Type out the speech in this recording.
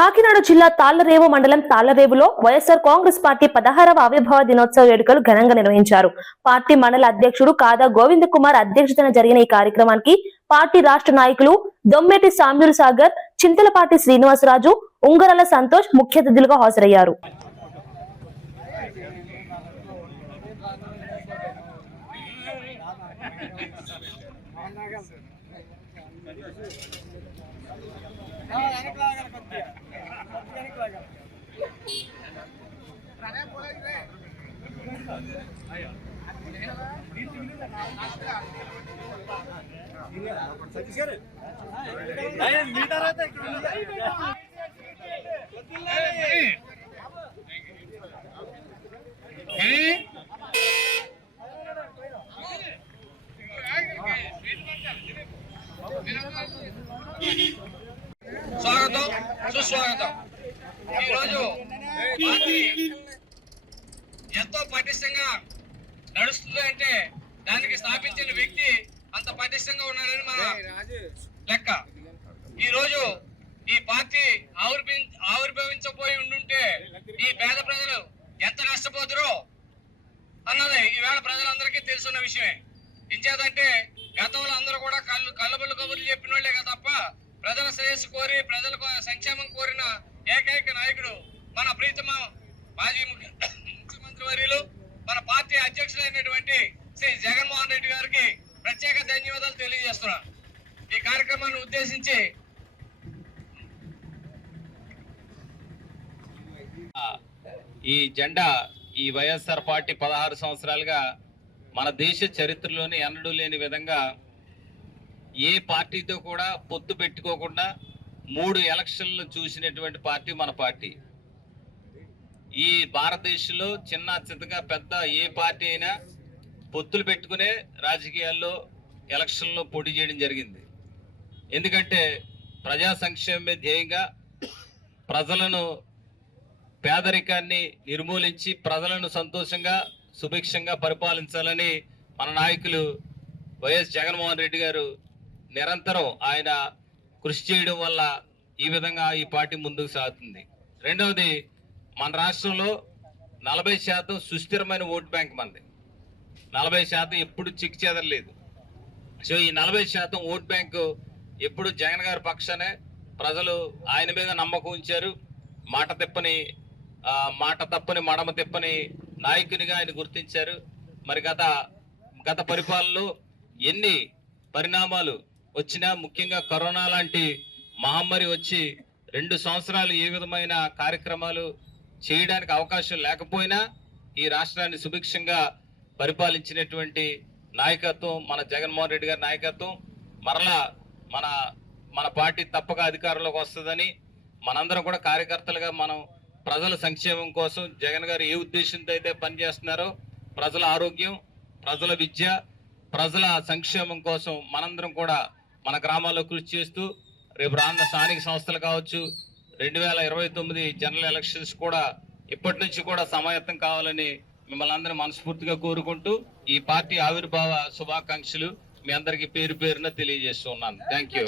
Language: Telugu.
కాకినాడ జిల్లా తాళ్లరేవు మండలం తాళ్లరేవులో వైఎస్ఆర్ కాంగ్రెస్ పార్టీ 16వ ఆవిర్భావ దినోత్సవ వేడుకలు ఘనంగా నిర్వహించారు. పార్టీ మండల అధ్యక్షుడు కాదా గోవింద కుమార్ అధ్యక్షతన జరిగిన ఈ కార్యక్రమానికి పార్టీ రాష్ట్ర నాయకులు దొమ్మేటి సామ్యూల్ సాగర్, చింతలపాటి శ్రీనివాసరాజు, ఉంగరాల సంతోష్ ముఖ్య అతిథులుగా హాజరయ్యారు. స్వాగతం, సుస్వాగతం. ఈరోజు పార్టీ ఎంతో పటిష్టంగా నడుస్తుంది అంటే దానికి స్థాపించిన వ్యక్తి అంత పటిష్టంగా ఉన్నాడని మన లెక్క. ఈరోజు ఈ పార్టీ ఆవిర్భవించబోయి ఉండుంటే ఈ పేద ప్రజలు ఎంత నష్టపోతారో అన్నది ఈవేళ ప్రజలందరికీ తెలుసున్న విషయమే. ఇంచేదంటే గతంలో అందరూ కూడా కళ్ళబుల్లి కబుర్లు చెప్పిన వాళ్ళే కదా తప్ప ప్రజల శ్రేయస్సు కోరి ప్రజలకు సంక్షేమం కోరిన ఏకైక నాయకుడు మన ప్రీతమ మాజీ ముఖ్యమంత్రి వర్యులు మన పార్టీ అధ్యక్షులైనటువంటి శ్రీ జగన్మోహన్ రెడ్డి గారికి ప్రత్యేక ధన్యవాదాలు తెలియజేస్తున్నాను. ఈ కార్యక్రమాన్ని ఉద్దేశించి ఈ జెండా ఈ వైఎస్ఆర్ పార్టీ 16 సంవత్సరాలుగా మన దేశ చరిత్రలోనే ఎన్నడూ లేని విధంగా ఏ పార్టీతో కూడా పొత్తు పెట్టుకోకుండా 3 ఎలక్షన్లు చూసినటువంటి పార్టీ మన పార్టీ. ఈ భారతదేశంలో చిన్న చిన్నగా పెద్ద ఏ పార్టీ అయినా పొత్తులు పెట్టుకునే రాజకీయాల్లో ఎలక్షన్లో పోటీ చేయడం జరిగింది. ఎందుకంటే ప్రజా సంక్షేమమే ధ్యేయంగా ప్రజలను పేదరికాన్ని నిర్మూలించి ప్రజలను సంతోషంగా సుభిక్షంగా పరిపాలించాలని మన నాయకులు వైఎస్ జగన్మోహన్ రెడ్డి గారు నిరంతరం ఆయన కృషి చేయడం వల్ల ఈ విధంగా ఈ పార్టీ ముందుకు సాగుతుంది. రెండవది, మన రాష్ట్రంలో 40% సుస్థిరమైన ఓటు బ్యాంక్ మనది. 40% ఎప్పుడు చిక్కు చెదరలేదు. సో ఈ 40% ఓటు బ్యాంకు ఎప్పుడు జగన్ గారి పక్షానే ప్రజలు ఆయన మీద నమ్మకం ఉంచారు. మాట తప్పని మడమ తిప్పని నాయకునిగా ఆయన గుర్తించారు. మరి గత పరిపాలనలో ఎన్ని పరిణామాలు వచ్చినా, ముఖ్యంగా కరోనా లాంటి మహమ్మారి వచ్చి 2 సంవత్సరాలు ఏ విధమైన కార్యక్రమాలు చేయడానికి అవకాశం లేకపోయినా ఈ రాష్ట్రాన్ని సుభిక్షంగా పరిపాలించినటువంటి నాయకత్వం మన జగన్మోహన్ రెడ్డి గారి నాయకత్వం. మరలా మన పార్టీ తప్పక అధికారంలోకి వస్తుందని మనందరం కూడా కార్యకర్తలుగా మనం ప్రజల సంక్షేమం కోసం జగన్ గారు ఏ ఉద్దేశంతో అయితే పనిచేస్తున్నారో ప్రజల ఆరోగ్యం, ప్రజల విద్య, ప్రజల సంక్షేమం కోసం మనందరం కూడా మన గ్రామాల్లో కృషి చేస్తూ రేపు రానున్న స్థానిక సంస్థలు కావచ్చు, 2029 జనరల్ ఎలక్షన్స్ కూడా ఇప్పటి నుంచి కూడా సమాయత్తం కావాలని మిమ్మల్ని అందరూ మనస్ఫూర్తిగా కోరుకుంటూ ఈ పార్టీ ఆవిర్భావ శుభాకాంక్షలు మీ అందరికి పేరు పేరున తెలియజేస్తున్నాను. Thank you.